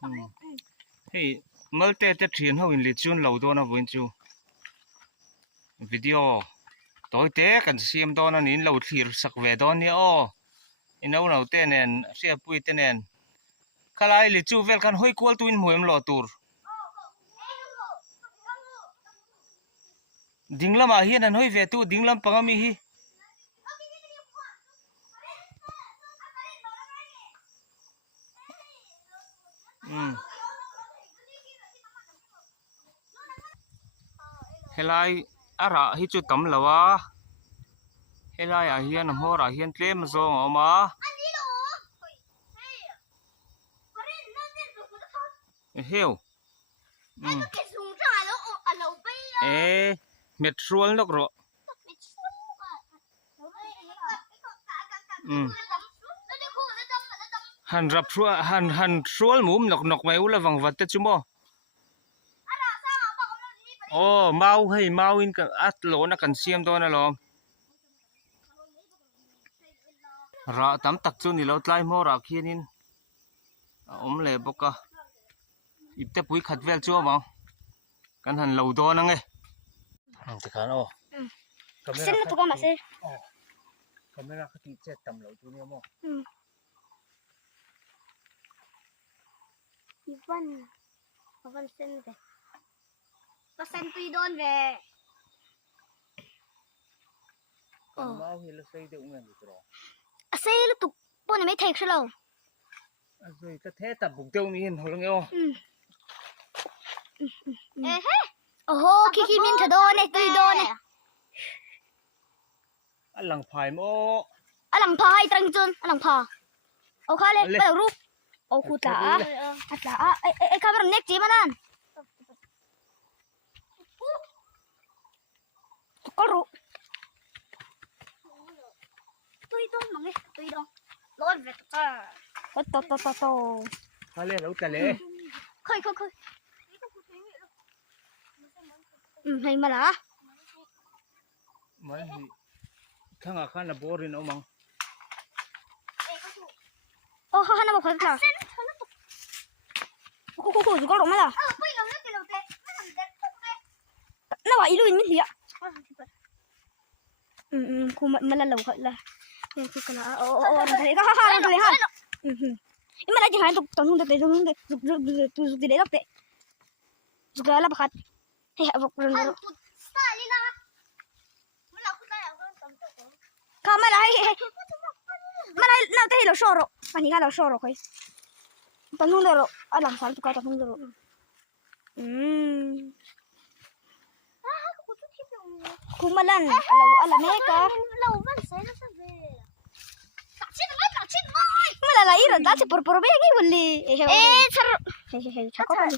Hey, malte te thin ho in li chun lo do na buin chu. Video toy te kan siam do na nin lo thlir sak ve do ni o. Inau no te nen sia pui te nen. Kalai li chu vel kan hoi kwal tuin muem lo tur. Dinglam a hian an hoi ve tu dinglam pangami hi. Helai ara hi chu tam lawa helai a hian hmor a hian tlem zong oma heu metrual nok ro han rap han trual mum nok mai ula wang wat te chumo mau hei mau in ka at lo na kan siam do na long ra tam tak chu ni lo tlai mo ra khianin le boka ipte pui khat vel chu ma kan han lo do na nge ti khan o sen na to ka ma se camera khati che tam lo chu ni mo Ivan sen deก็เซนตุยโดนเว้mau hi la sei de ngan ni tro sei lu tu ponไม่เทคซะแล้วrồi ta thế tập bụng tiêu mi hin ho lang yoโอ้โหคิมินทะโดนเนี่ยตุยโดนเนี่ยอันหลังพายโมอันหลังพายตรังจุนอันหลังพาเอาค่ะเลยไปรูปเอาคูตาไอ้คาเมราเน็กจีมานั่นก็รู้ตุยโดนมั้งเนี่ยตุยโดนร้อนเวทโตเขาเล่นแล้วกันเลยค่อยให้มาละมันข้างอาคารละบรินเอามังโอ้ข้างหน้าบอกเขาค่ะกูจะก็ลงมาละน่าว่าอีลุยมิเลียกูมันละเหลวละเนี่ยคือกันละโอ้นั่นเลยก็ฮ่านั่นเลยฮ่าอีมันอะไรจะหายตรงนู้นเตะตรงนู้นเตะตุจุดเด็ดเตะจุดอะไรบ้างเฮ้ยบอกเรื่องนั้นข้ามาเลยมันอะไรน่าจะให้เราโชว์หรอมันนี่ก็เราโชว์หรอคุยตรงนู้นเลยหรออะไรหลังสารตุกตรงนู้นเลยหรอkumalan alam mereka malala ira dati por begi boleh seru cakap ni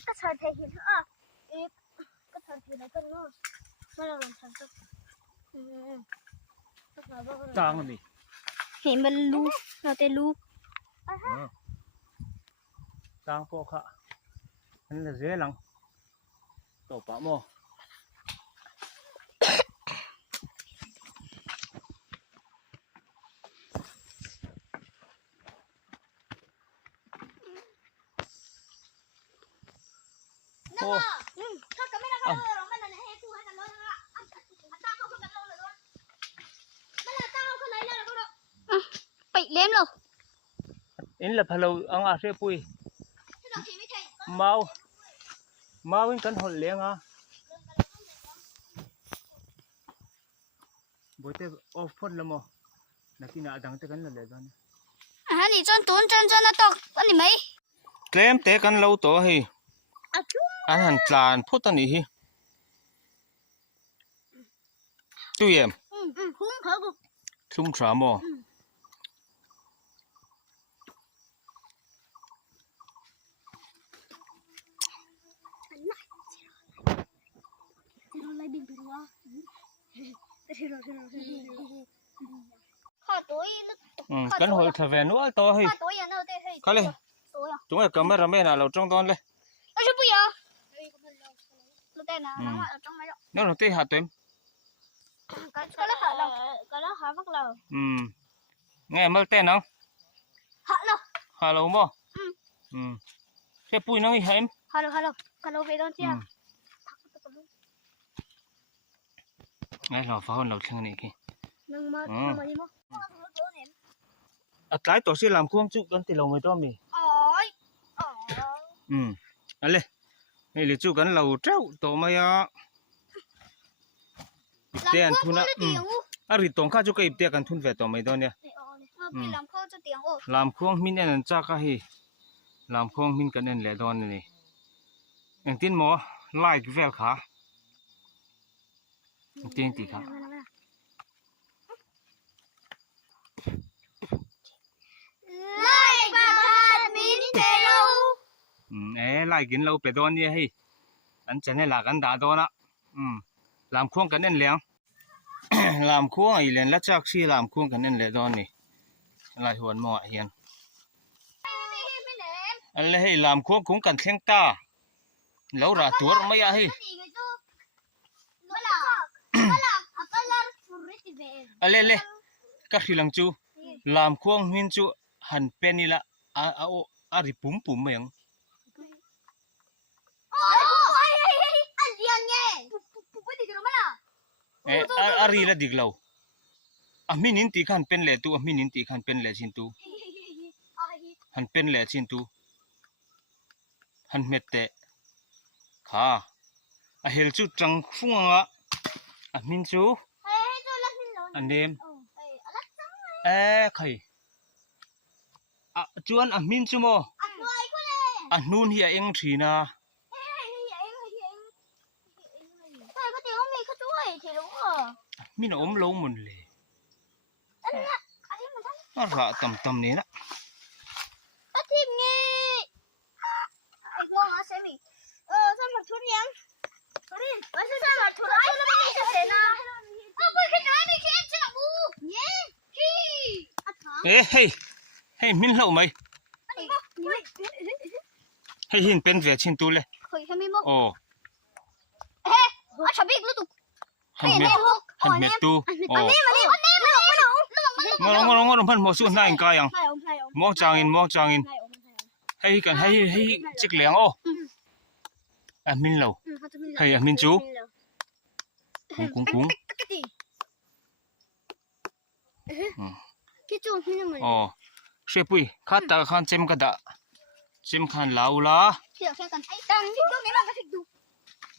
tang ni melu nate lu tang po kha an la je lang to pa moถ้าก็ไม่ได้ก็เลยมันนั่นให้กูให้กันรถนะตั้งเขากันรถเลยด้วยมันละตั้งเขาเลยแล้วก็ไปเลี้ยงเราอินละพะโลอังอาเสปุยmau in kan hol leng a boite off phone lamo nakina adang te kan la le gan ni chon tun na tok ani mai tlem te kan lo to hi an han tlan phut ani hi tu yem khum khờ gu thum thra mo kan hol tha ve nual to hi khale chúng ta camera men à lo trong ton le chú bây giờ lúc đây là nó ở trong máy đó nó là tê hạt tem cái nó hả bắt đầu nghe mơ tên không hả đâu hello mo เสปุยน้องอีเห็ม Hello về đón chia ไงรอฟ้าเราเชิงนี่กี่ nâng mơ đi mơ อัดหลายตัวสิลำควงจุกันติเราไม่ต้องมี ôi อันเลยนี่เลยจุกันเราเจ้าตัวมาอ่ะอีเตียนทุนอ่ะอาริตรงข้าจุกอีเตียกันทุนเวตัวไม่ต้องเนี่ย làm khô cho tiếng ô ลำควงมินอันจ้าก็ให้ลำควงมินกันนั่นแหละตอนนี้อย่างที่หมอไล่เวลขาเตียงตีขา lại bà thật mín thế đâu ไล่กินเราไปตอนนี้ให้อันจะให้หลักกันด่าตัวนะลำควงกันนั่นแหละ ลำควงอีเลียนแล้วจากชีลำควงกันนั่นแหละตอนนี้ไล่หัวหมอเฮียนอันเลยให้ลำควงคุ้งกันเข่งตาแล้วระตัวไม่ยาให้อันเลยก็คือหลังจูลำควงมินจูหันเป็นนี่ละอาริปุ่มเหมืองอารีละดิกเรามินินตีขันเป็นแหล่ตัวมินินตีขันเป็นแหล่ชินตูหันเป็นแหล่ชินตูหันเม็ดเตะขาเฮลจูจังฟุงอ่ะมินจูอันเดมใครจวนมินจูโมนูนเฮียเองทีนะมินอมโลมุนเลยระต่ำนี่นะทีมงี้ไอ้กองอาเซมิสมัครทุนยังไม่ใช่สมัครทุนไอ้เราไม่ได้เสนาคุยกันได้ไม่แค่จับบูเย้ที่เฮ้มินเล่าไหมให้หินเป็นเวชินตูเลยคุยแค่ไม่มั้งโอ้ชอบบิ๊กลูกหันเม็ดตูโอ้งอพันหมอสู้หน้าอิงกายังมองจางอินให้กันให้จิกเหลียงโอ้มินเล่าให้มินจูกุ้งโอ้เชฟปุยข้าตาขันเจมกระดาเจมขันลาวละ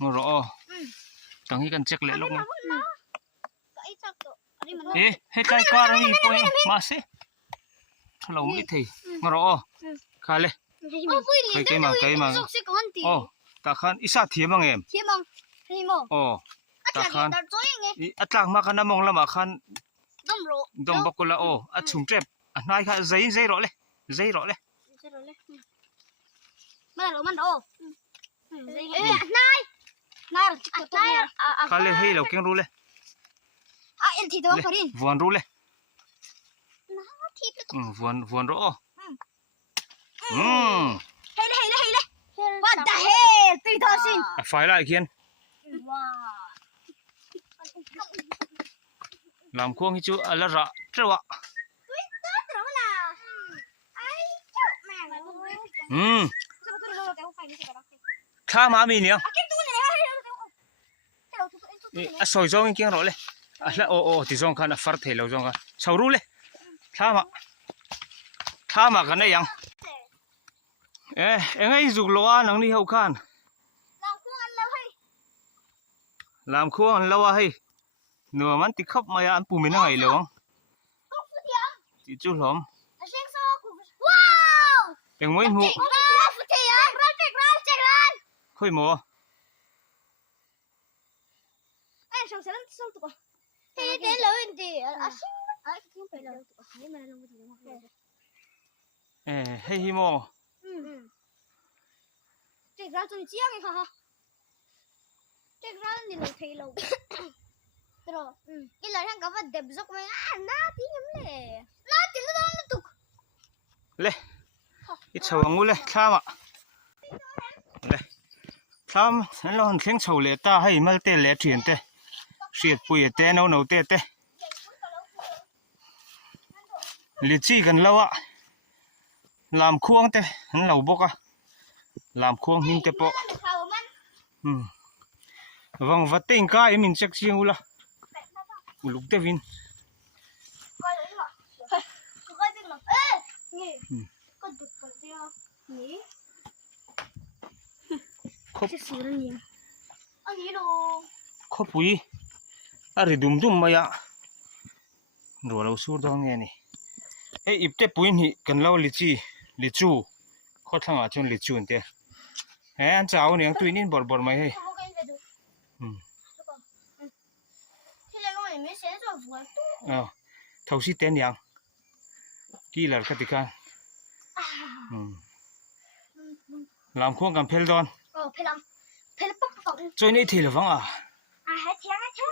งอรอตั้งให้กันเช็คเลยลูกนะให้ใจกว้างนี่ปอยมาสิเราไม่ทีงอรอข้าเลยใครเกมาโอ้ตาขันอิสระเทียมงเอ็มโอ้ตาขันอัตลักมาขันน้ำมองละมาขันดมบักกุละโอ้ชุ่มเจ็บนายค่ะใจรอเลยมันโอ้นายข้าเลยให้เราเก่งรู้เลยเอ็นทีตัวเขาดินวันรู้เลยวันรู้เฮ้ยว่าแต่เฮ้ตีทอสิไฟไล่เขียนลำควงฮิจูอะไรระเจ้าข้ามามีเนี่ยซอยจงกินรอเลยแล้วโอ้ที่จงกันฟัดเทลจงกันชาวรู้เลยข้ามากันได้ยังไงจุกล้อนังนี่เขาขันลำควงอันแล้วให้เนื้อมันติดขับมาอันปูมินอะไรเลยวะจิจุหลอมยังไม่หูค่อยหมอให้ฮิโมเจ๊กร้านจนเจี๊ยบไงค่ะเจ๊กร้านนี่เราเทเราตรออีหลานทั้งกับว่าเด็บจกไหมน่าทิ้งเลยน่าทิ้งแล้วนั่นตุกเลยอีเฉางูเลยข้ามเลยข้ามฉันเราหันเข่งเฉาเลยตาให้มาเตะเละเถียนเตะเสียดปุยเตะเอาเตะลิจีกันแล้วอะลำควงเตะหันเหล่าบกอะ ลามควงหินเตปะ เขามัน วังวัดเต็งกายมินเช็คเชียงอุละอุลุกเตวิน ก็เลยหรอก็จริงหรอนี่ก็ดึกกันเดียวนี่จะซื้อแล้วเนี่ยอันนี้ดู ขบุยอะไรดุมมายะรัวเราสู้ดองเงี้ยนี่อิบเตปุยนี่กันเล่าลิจูข้อทางอาจจะลิจูนเตะอันเจ้าเนี่ยตัวนี้บอดไหมเฮ้ที่เรียกว่าไม่เสียตัวฝัวตู้เท่าสิเต้นยังกี่หลักติกันลำควงกันเพลดอนเพลปักปักจอยนี่ทีละฟังให้เทียงให้เทียง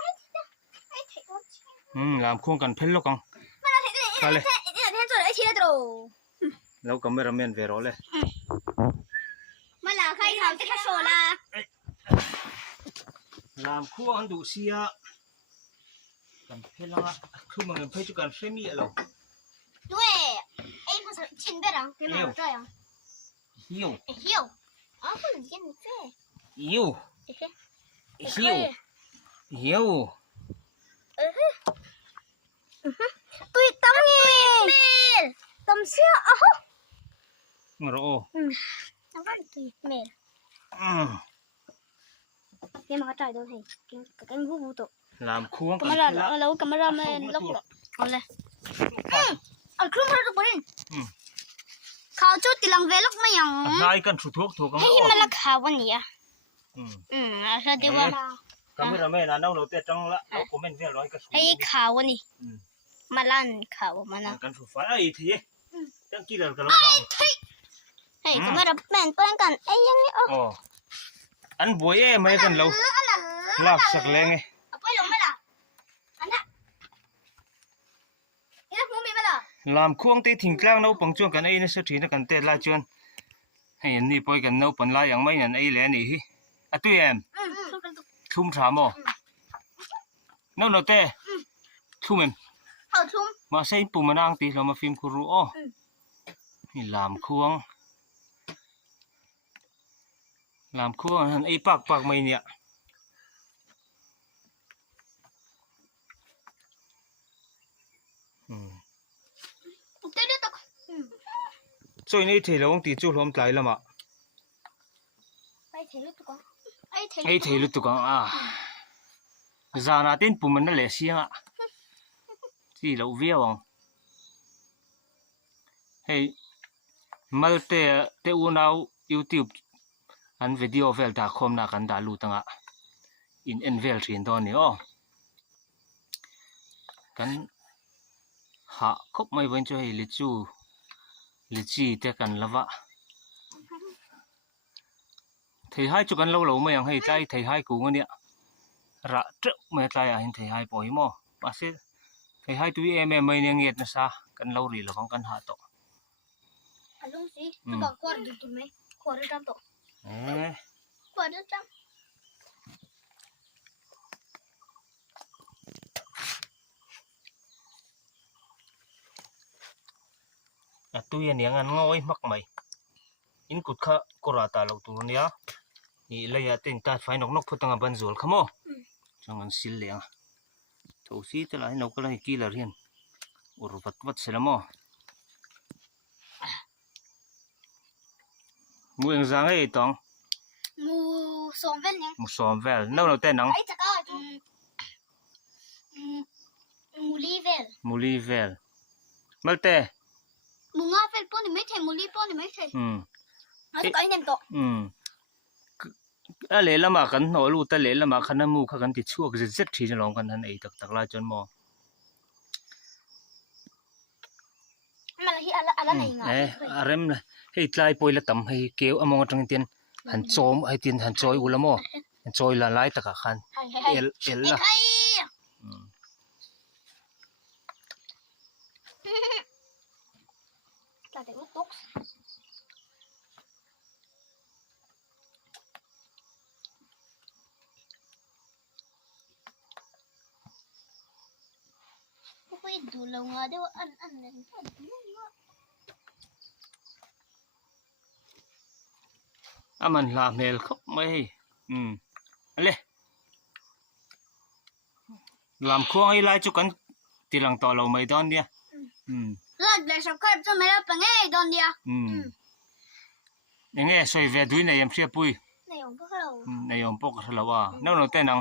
ลำควงกันเพลลูกกังมาเลยเทียงตัวไอ้ทีละตัวแล้วก็ไม่รำเมนเวรเลยมาแล้วใครทำจะโชว์ละลำควงดูเสียกันเพลละคือมันเพลจุกันเฟมีอะไรด้วยไอ้ภาษาชินเบรังเป็นมาจ่อยอ่ะหิวอ๋อคนเย็นเจ้หิวตุยตั้มเงี้ยตั้มเสียอ่ะฮะงรอน้ำมันตุยเมลเนี่ยมาจ่ายตัวให้กันบูบูโตลำควงกันแล้วกันมารามันล็อกเอาเลยเอาครึ่งมาตัวนี้เขาจุดติลังเวลกมาอย่างนายกันถูกกันให้มันละข่าววันนี้อ่ะใช่เดี๋ยวว่าก็ไม่ละแม่นะน้องเราเตะจังละเราคอมเมนต์เวลร้อยก็ให้ข่าววันนี้มาลั่นข่าวมานะกันถูกไฟไอ้ทีจังกี่เดือนกันแล้วกันให้ก็ไม่รับแม่นเปิ้นกันไอ้ยังนี่อ๋ออันบวยไม่กันเราลากสักแรงไงไปลงไหมล่ะอันน่ะนี่มึงมีไหมล่ะลามควงตีทิ้งกลางเราปังจวนกันไอ้นี่สุดที่นักกันเตะลายจวนให้ยันนี่ปล่อยกันเราปันลายอย่างไม่ยันไอ้แหล่นี่ฮิอะตุ้ยทุ่มถามอ๋อเราเตะทุ่มเอ็มทุ่มมาใส่ปุ่มมานั่งตีเรามาฟิล์มครูอ๋อนี่ลามควงไอ้ปากไม่เนี่ยจอยนี่เทลงตีจูล้มตายแล้วมั้งไอ้เทลุตุกังจานาตินปุ่มมันนั่นแหละเสียงที่เราเวียวเฮ้ยมาเตะวันเอา YouTube อันวิดีโอเวลตาคมนักันดาลูตังอินเวลเรียนตอนนี้อ๋อกันหาคบไม่เป็นช่วยลิจีเตกันละวะเทให้จุกันเราไม่ยังให้ใจเทให้กูเนี่ยระเจ้าไม่ใจอ่ะเห็นเทให้ปล่อยมั้งมาสิเทให้ตัวเองไม่ยังเงียบนะซะกันเราหลีระวังกันหาต่อลุงสิบอกขวดดูตัวไหมขวดจำต่อขวดจำตัวยันยังง่อยมักไหมอินกุดข้ากระตาเราตัวนี้นี่เลยอะติงตัดไฟนกพุทธังบันจุลขโมจังมันสิลเลยทุกสิ่งที่เราเห็นนกอะไรกี่ละเรียนอุรวัดเสร็จแล้วมั้งมูเองจังไอ้ตองมูสอมเวลเนี่ยมูสอมเวลเราเต้นนังไอ้จักรมูลีเวลมาเต้มูงาเฟลปอนนี่ไม่ใช่มูลีปอนนี่ไม่ใช่แล้วก็ไอ้เนี่ยต่ออะไรละมากันหนูรู้แต่เลยละมาขันน้ำมูกขันติดชั่วก็จะเจ็ดทีจะลองกันทันไอ้ตักลายจนมอมันอะไรอะไรไงอะไรมั้ยให้ทลายปอยละต่ำให้เกลียวอมองตรงเตียนหันโจมให้เตียนหันจอยอุลามอหันจอยละลายตะกะขันเอลละแต่ก็ตกไปดูลงมาเดี๋ยวอันนั้น มันลาเมลครับไม่อะไรลำควงไอ้ลายจุกันตีหลังต่อเราไม่ดอนเดียlike subscribe จะไม่ได้เป็นไงดอนเดียยังไงสวยเวดุยในยามเชียปุยในองค์พวกเราในยามพวกเราว่านั่นเราเต้นนัง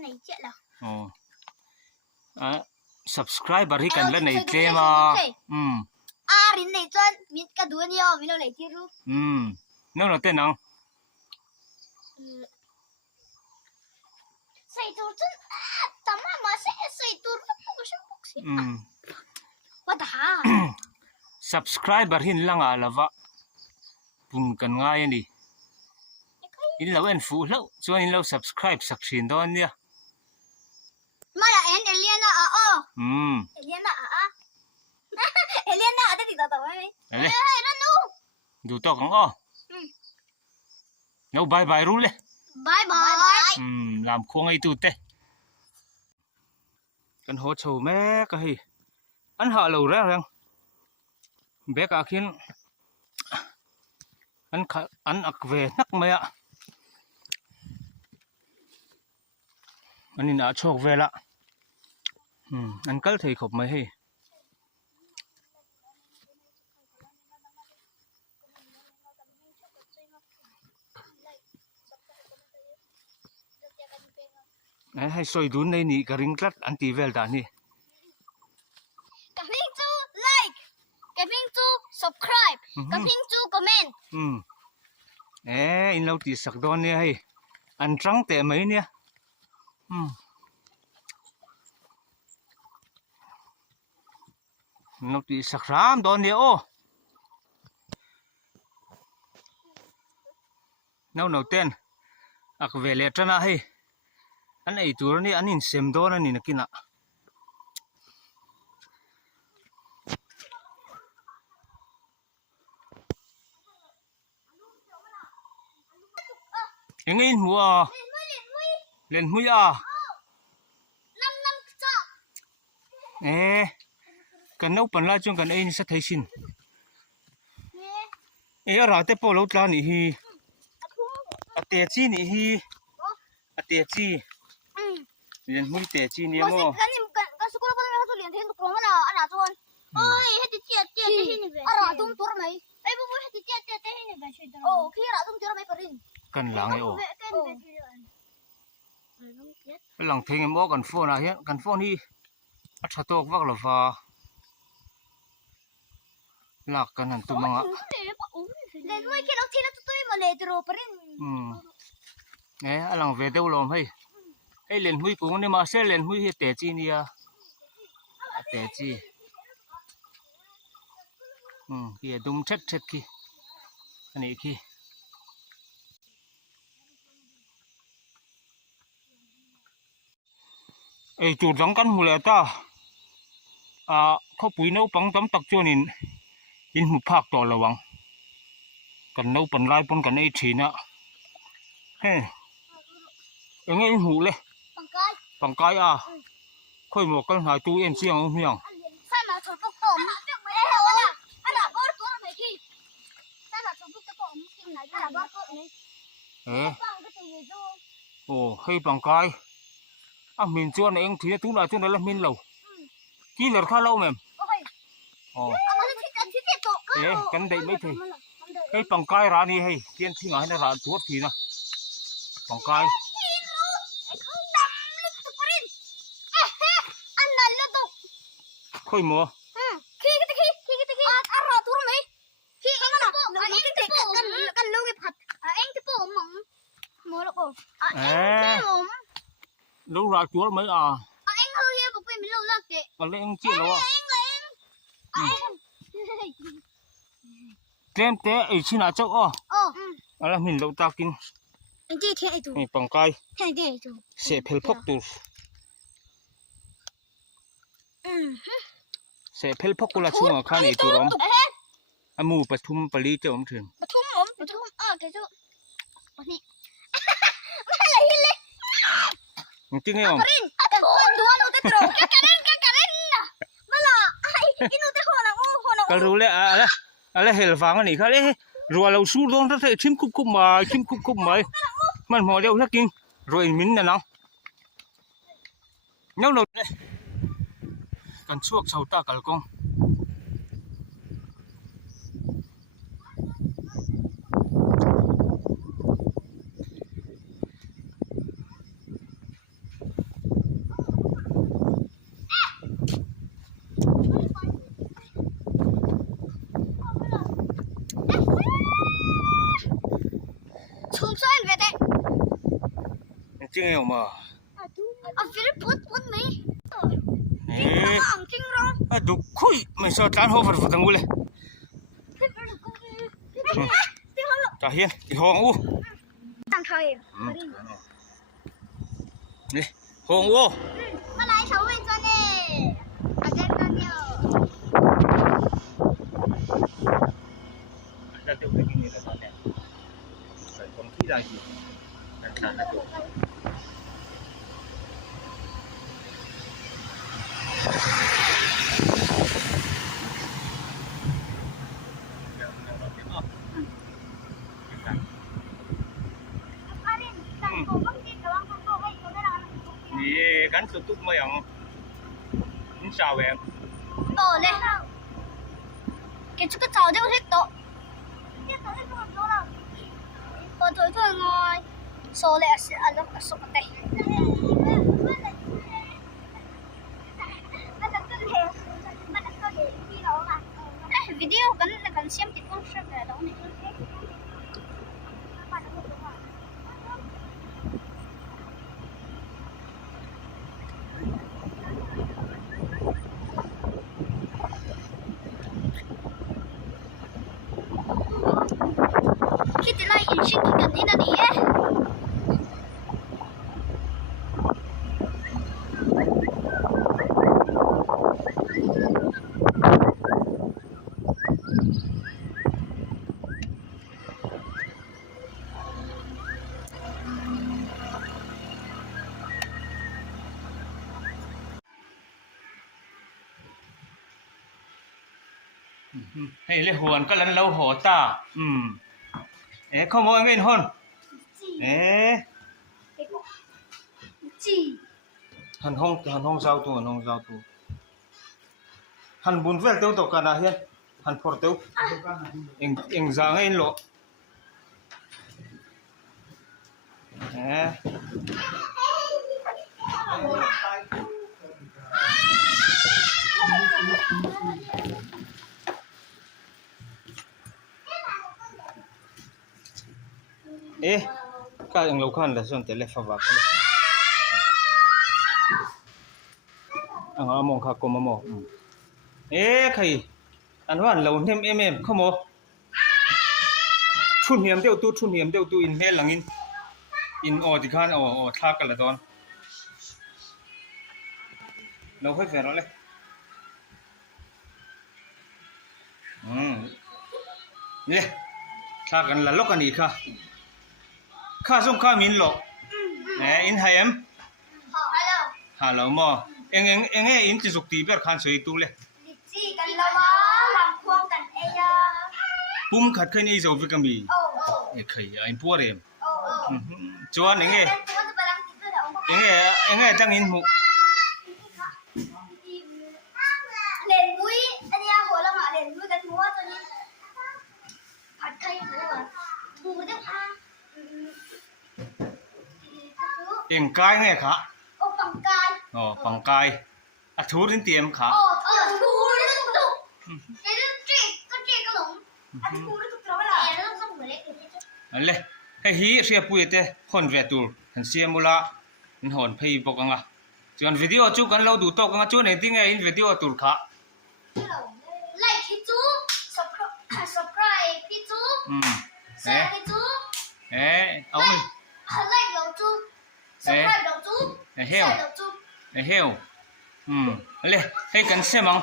ในเจ็ดแล้วsubscribe บริกันแล้วในเจมารินในจวนมิดกระดูนี่อ๋อมิเราเลยที่รู้นั่นเราเต้นนังใส่ตัวจนตามาใส่ตัวปุ๊กชิปุ๊กสิว่าแต่subscribe บรินลังอะไรวะปุ่นกันง่ายนี่อินเราเอ็นฟูแล้วส่วนอินเรา subscribe สักชิ้นตอนเนี้ยมาละเอ็นเอเลียน่ะอ๋อเอเลียน่ะเอเลียน่ะได้ติดต่อไว้ไหมนั่นดูต่อกันอ๋อแล้วบายบายรู้เลยบายบายลำควงไอ้ตูเต้กันหัวโฉแม่ก็ให้อันหาเราแล้วยังเบกอาคินอันอักเวนักไหมอ่ะอันนี้น่าโชคเวละอันก็ถือขบไหมให้ให้สวยดุนในนี่กระริงกลัดอันตีเวลดานี่กระพิงจู like กระพิงจู subscribe กระพิงจู comment อินเราตีสักดอนเนี่ยให้อันตรังแต่ไหมเนี่ยเราตีสักรามดอนเนี่ยโอ้เราเต้นอักเวเลตนะให้อันไอตัวนี้อันนี้เซมโดนนี่นักกินอ่ะยังไงหัวเล่นมุยอ่ะกันเอาปันลาจงกันไอ้นี่สักทีสินเราแต่พอเราตลาดนี่ฮีเตะจีนี่ฮีเตะจีเรียนมุยเตะจีเนี่ยมั้งกันสุกุลบ้านเราตัวเรียนเทนตุกรงแล้วอันนั้นตัวโอ้ยให้ติเจี๊ยบที่นี่เว้ยอะไรตุ้มตัวไหมไอ้บุ้ยให้ติเจี๊ยบที่นี่เว้ยช่วยโอ้ขี้อะไรตุ้มตัวไหมปรินกันหลังไอ้โอ้หลังเทงมั้งกันฟ้อนอะไรกันฟ้อนนี่อัชตอกวักหรอฟ้าหลักกันนั่นตัวมังอ่ะเล่นมุยแค่เราที่เราตัวมันเลยตัวปรินหลังเวเดลลมให้เล่นมุยกูนี่มาเสียเล่นมุยให้เตะจีนี่อ่ะเตะจีที่ดุมเช็ดขี้อันนี้ขี้ไอ้จุดสำคัญหัวเลยตาเขาปุ๋ยเนื้อปังตำตักจวนอินหุบภาคต่อระวังกันเนื้อปันไล่ปนกันไอ้ฉีน่ะยังไงอินหูเลยปังกายค่อยหมวกกันหายตู้เอ็นเสียงเมียงใช่มาชนพวกผมอันนั้นบ้าตัวไหนที่ใช่มาชนพวกผมกินไหนอันนั้นบ้าตัวไหนโอ้ให้ปังกายมินจวนเองทีนี้ตุ้งหน้าจวนนั่นละมินเรากี่เหลือข้าเราแม่กันได้ไม่ถึงให้ปังกายร้านนี้ให้เทียนที่ไหนในร้านตัวทีนะปังกายค่อยมัวขี้อร่อยตัวไหมขี้กันนะเอ็งที่กันลูกผัดเอ็งที่ปูหม่งมัวแล้วปูลูกรักตัวไหมเอ็งเขาเยี่ยมไปไม่รู้เลิกเด็กกันเล่นจีแล้วเต็มเตะไอ้ชินาเจ้าอะไรมินเราตากินจีเทียไอ้ตัวนี่ปังกายเสพเพลพกตัวเสพเพลพกกุลาช่วงข้านี่ตัวร้อมอามูปทุมปลีเจ้าผมถึงปทุมแกเจ้าวันนี้ไม่อะไรเลยจริงเหรอแต่คนตัวเราแต่ตัวกันเล่นนะมาละไอ้กินเราแต่หัวนะก็รู้เลยอะไรเฮลฟังนี่เขาเลย รัวเราสู้ดองถ้าชิมคุบมาชิมคุบมามันหมอเดียวแล้วกินรวยมิ้นน่ะเนาะเนาะเลยกันช่วงเช้าตากะลกงจริงเหรอมาAkhirnya put nih. Anjing rong. Aduh, kuy, mesot kan hover futang ule. Tahian, di hong u. Tang thôi. Nè, hong u. Mà lại xấu vậy cho nè. Ở đây con nhiều. Ada tiêu cái gì là sao nè? Phải không khí ra gì? Ăn là được. Ni kan tutup mo yang sao em? Lên. Cái chút cái trò đâu hết tổ. Thôi ngồi. Số lệ sẽ ăn lúc số cái tay. Video kan xem thì con sẽ về đó này. Kita lah insya kita ini nanti ya. Hey, le huan ka lan lo ho ta. Không có nguyên hôn. Chị. Hàn hông giao tu. Hàn bún vel teu to kana hian. Hàn phor teu. Eng giang in lo. Ka ang lokan la son telefa ka. Ang among ka ko mo. Khai. An wan lo nem em khomo. Chun hiam deu tu in he langin. In o ti khan o tha ka la don. Lo khoi fe ro le. Le. Tha kan la lok ani kha. Kha sung kha min lo. In hayam. Hello mo. Eng in ti suk ti ber khan soi tu le. Chị cần lâu á, làm khuôn cần e ya. Pum khat khai nei zo vi kami. Khai anh pu rem. Chuan enge tang in mu. Lên mũi, anh em hồi lâu mà lên mũi cần múa cho nên. Phạt khai nữa mà. Bù được ha. Eng kai nge kha. Bằng cai. Bằng cai. Thu đến tiệm kha. Thu đến tục. Cái lủng. Thu đến tục đó là nó không phải đấy. Le. Hey hi sia pui te hon ve tur. Han sia mula. An hon phei bok anga. Chuan video chu kan lo du tok anga chu nei ting in video tur kha. Like hi chu. Subscribe hi chu. Share hi chu. Ông like lo chu. Subscribe lo chu. Share lo chu. Heo. Le. Hey kan se mang.